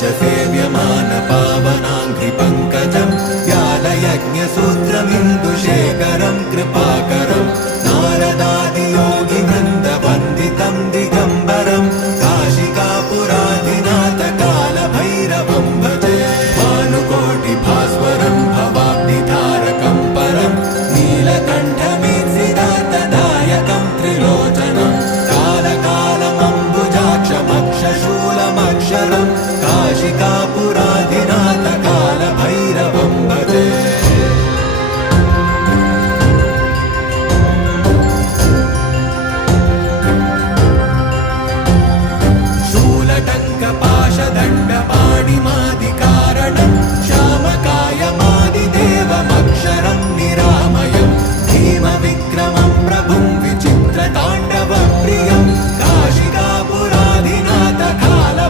सेव्यमान पावनाङ्घ्रिपङ्कजं व्यालयज्ञसूत्रमिन्दुशेखरं कृपाकरं नारदादियोगिवृन्दवन्दितं दिगम्बरं काशिकापुराधिनाथ कालभैरवं भजे भानुकोटिभास्वरं भवाब्धिधारकं परं नीलकण्ठमीप्सितार्थदायकं त्रिलोचनं कालकालमम्बुजाक्षमक्षशूलमक्षरं काशिकापुराधिनाथ कालभैरवं भजे शूलटङ्कपा